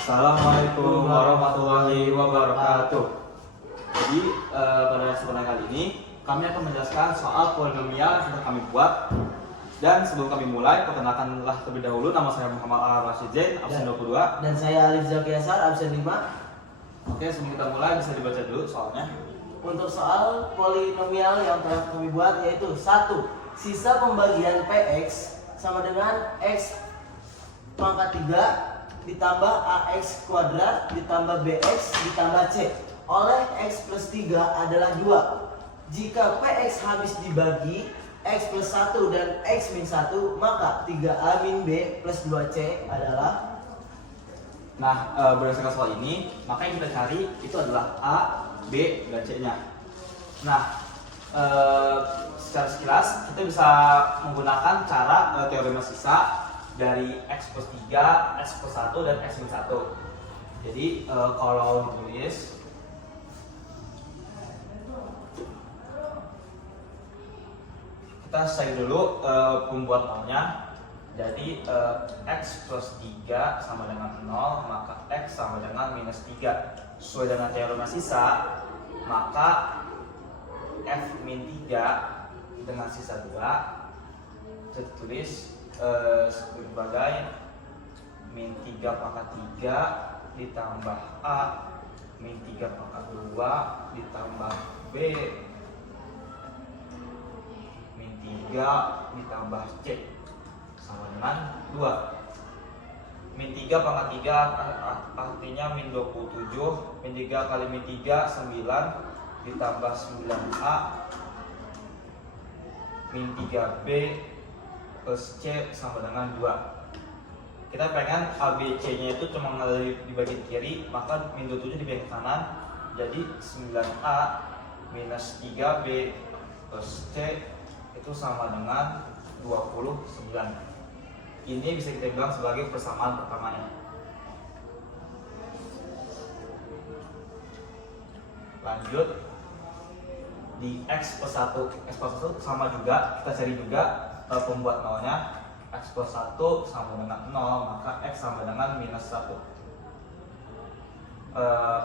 Assalamualaikum warahmatullahi wabarakatuh. Jadi pada kesempatan kali ini kami akan menjelaskan soal polinomial yang sudah kami buat. Dan sebelum kami mulai, perkenalkanlah terlebih dahulu, nama saya Muhammad Al-Rashid Zain, absen 22. Dan saya Alif Zaki Asar, absen 5. Oke, sebelum kita mulai bisa dibaca dulu soalnya. Untuk soal polinomial yang telah kami buat yaitu 1. Sisa pembagian PX sama dengan X pangkat 3 ditambah AX kuadrat ditambah BX ditambah C oleh X plus 3 adalah 2. Jika PX habis dibagi X plus 1 dan X min 1, maka 3A min B plus 2C adalah. Nah, berdasarkan soal ini, maka yang kita cari itu adalah A, B, dan C-nya. Nah, secara sekilas kita bisa menggunakan cara teorema sisa dari X plus 3, X plus 1, dan X min 1. Jadi, kalau ditulis, kita selesai dulu pembuat nolnya. Jadi X plus 3 sama dengan 0, maka X sama dengan minus 3. Sesuai dengan teorema sisa, maka F min 3 dengan sisa 2 bisa ditulis sebagai min 3 pangkat 3 ditambah A min 3 pangkat 2 ditambah B min 3 ditambah C sama dengan 2. Min 3 pangkat 3 artinya min 27. Min 3 kali min 3 9 ditambah 9A min 3B plus C sama dengan 2. Kita pengen ABC nya itu cuma di bagian kiri, maka min 27 di bagian kanan. Jadi 9A minus 3B plus C itu sama dengan 29. Ini bisa kita bilang sebagai persamaan pertamanya. Lanjut, di X plus 1 sama juga, kita cari juga pembuat nolnya. X plus 1 sama dengan 0, maka X sama dengan minus 1.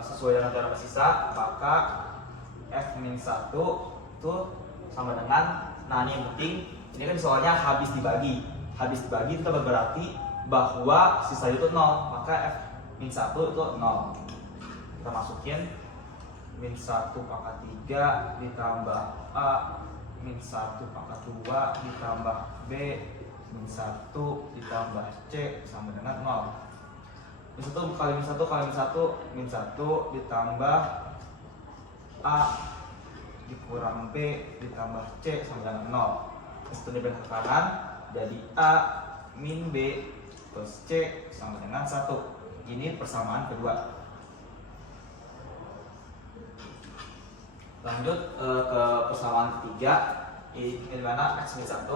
Sesuai dengan teorema sisa, maka F min 1 itu sama dengan, nah ini yang penting, ini kan soalnya habis dibagi itu berarti bahwa sisa itu 0, maka F min 1 itu 0. Kita masukin min 1 pangkat 3 ditambah A min 1 pangkat 2 ditambah B min 1 ditambah C sama dengan 0. Min 1 kali min 1 kali min 1 ditambah A dikurang B ditambah C sama dengan 0. Itu dibalik ke kanan, jadi A min B plus C sama dengan 1. Ini persamaan kedua. Lanjut ke persamaan ketiga, di mana X min 1.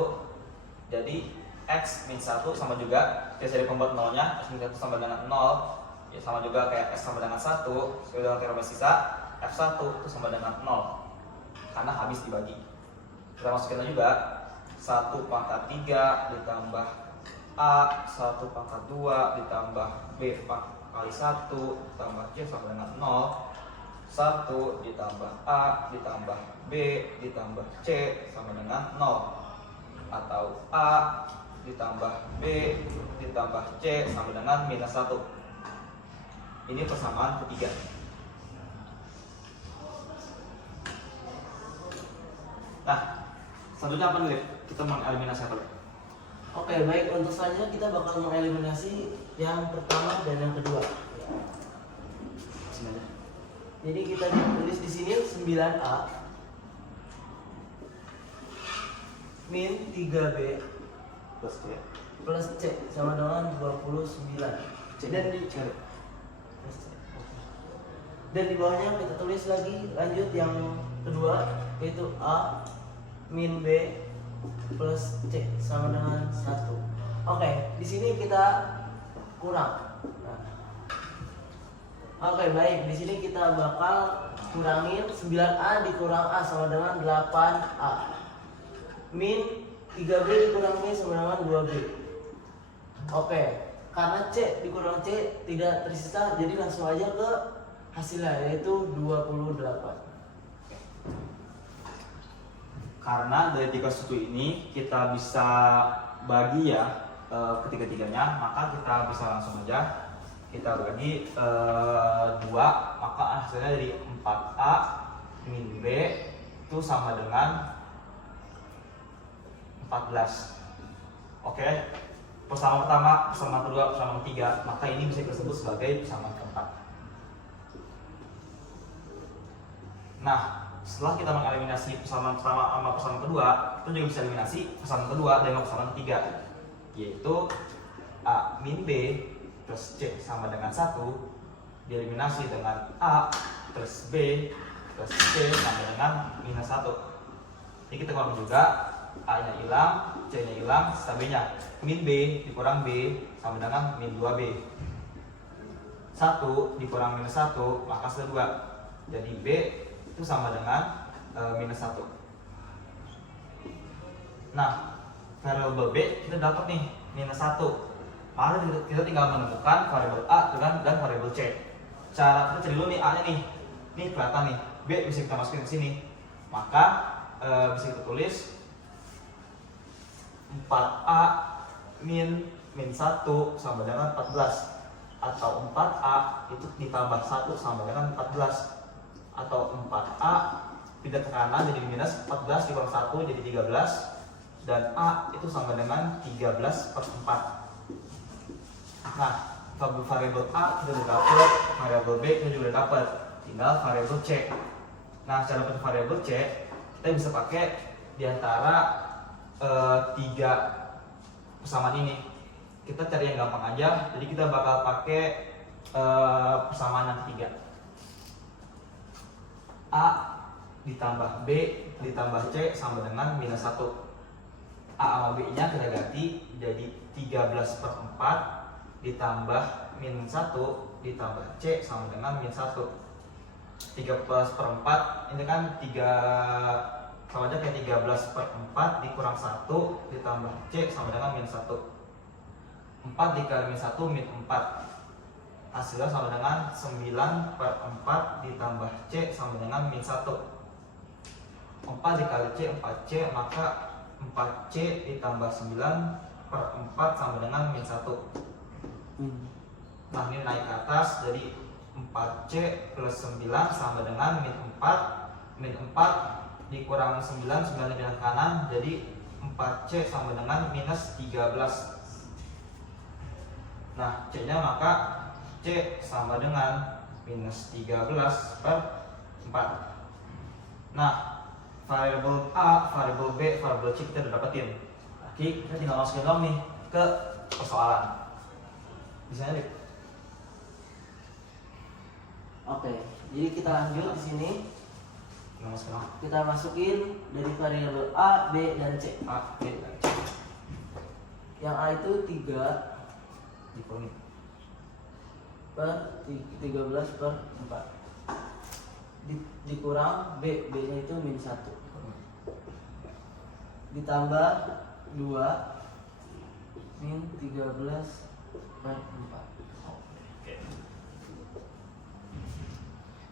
Jadi X min 1 sama juga, kita cari pembuat nolnya. X min 1 sama dengan 0, ya sama juga kayak X sama dengan 1. Sesuai dengan teorema sisa, F1 itu sama dengan 0 karena habis dibagi. Kita masukin juga 1 pangkat 3 ditambah A 1 pangkat 2 ditambah B kali 1 ditambah C sama dengan 0. 1 ditambah A ditambah B ditambah C sama dengan 0. Atau A ditambah B ditambah C sama dengan minus 1. Ini persamaan ketiga. Nah, selanjutnya apa nih? Kita mengeliminasi apa? Oke, baik, untuk selanjutnya kita bakal mengeliminasi yang pertama dan yang kedua. Sini aja. Jadi kita tulis di sini 9A min 3B plus C sama dengan 29. Dan di bawahnya kita tulis lagi, lanjut yang kedua yaitu A min B plus C sama dengan 1. Oke, di sini kita kurang. Oke, baik, di sini kita bakal kurangin 9A dikurang A sama dengan 8A min 3B dikurang B sama dengan 2B. Oke, karena C dikurang C tidak tersisa, jadi langsung aja ke hasilnya yaitu 28. Karena dari 3 suku ini kita bisa bagi ya ketiga-tiganya, maka kita bisa langsung aja kita bagi 2, maka hasilnya dari 4A min B itu sama dengan 14. Oke, persamaan pertama, persamaan kedua, persamaan ketiga, maka ini bisa disebut sebagai persamaan keempat. Nah, setelah kita mengeliminasi persamaan pertama sama persamaan kedua, kita juga bisa eliminasi persamaan kedua dengan persamaan ketiga, yaitu A min B plus C sama dengan 1 dieliminasi dengan A plus B plus C sama dengan minus 1. Jadi kita kurang juga, A nya hilang, C nya hilang, sisa B nya min B dikurang B sama dengan min 2B. 1 dikurang minus 1 maka sisa 2, jadi B itu sama dengan minus 1. Nah, variabel B kita dapat nih minus 1, maka kita tinggal menemukan variabel A dan variabel C. Cara kita cari dulu nih A nya nih kelihatan nih, B bisa kita masukin ke sini, maka bisa kita tulis 4A min 1 sama dengan 14, atau 4A itu ditambah 1 sama dengan 14, atau 4A pindah ke kanan jadi minus 14 dikurang 1 jadi 13, dan A itu sama dengan 13/4. Nah, variabel A kita udah dapat, variabel B kita juga udah dapat, tinggal variabel C. Nah, cara dapat variabel C kita bisa pakai diantara 3 persamaan ini. Kita cari yang gampang aja, jadi kita bakal pakai persamaan yang ketiga. A ditambah B ditambah C sama dengan minus 1. A sama B nya kita ganti jadi 13/4 ditambah min 1 ditambah C sama dengan min 1. 13/4 ini kan 3 sama aja kayak 13/4 dikurang 1 ditambah C sama dengan min 1. 4 dikali min 1 min 4, hasilnya sama dengan 9/4 ditambah C sama dengan min 1. 4 dikali C 4C, maka 4C ditambah 9/4 sama dengan min 1. Nah, ini naik ke atas, jadi 4C plus 9 sama dengan min 4. Min 4 dikurang 9 pindah kanan, jadi 4C sama dengan minus 13. Nah, C nya maka C sama dengan minus 13/4. Nah, variabel A, variabel B, variabel C kita udah dapetin. Oke, kita tinggal masukin dong nih ke persoalan. Bisa lihat. Oke, jadi kita lanjut di sini. Kita masukin dari variabel A, B, dan C. A, B, dan C. Yang A itu 3 Dikurangin. per 13/4 dikurang B, B nya itu min 1 ditambah 2 min 13/4. Oke.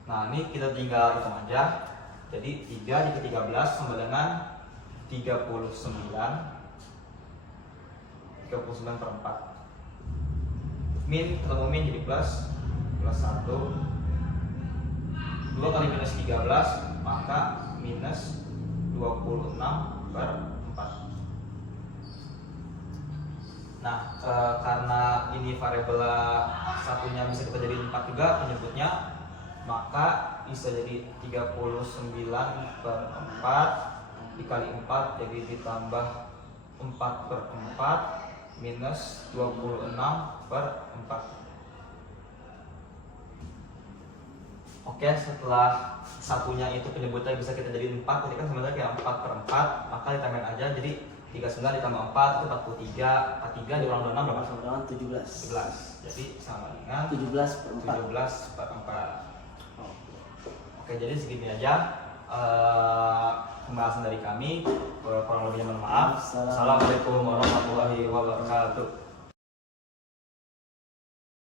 Nah, ini kita tinggal hitung aja. Jadi 3 dikali 13 sama dengan 39/4. Min ketemu min jadi plus 1. 2 kali minus 13 maka minus 26/4. Nah, karena ini variabel satunya bisa kita jadi 4 juga penyebutnya, maka bisa jadi 39/4 dikali 4 jadi ditambah 4/4 minus 26/4. Oke, setelah satunya itu penyebutnya bisa kita jadi 4, jadi kan sebenarnya kayak 4/4, maka ditambahin aja, jadi 39 ditambah 4 itu 43, 43 dikurang 26 berapa? Sama dengan 17. 17, jadi sama dengan 17/4. 17/4. Oke, jadi segini aja pembahasan dari kami. Kurang lebihnya mohon maaf. Assalamualaikum warahmatullahi wabarakatuh.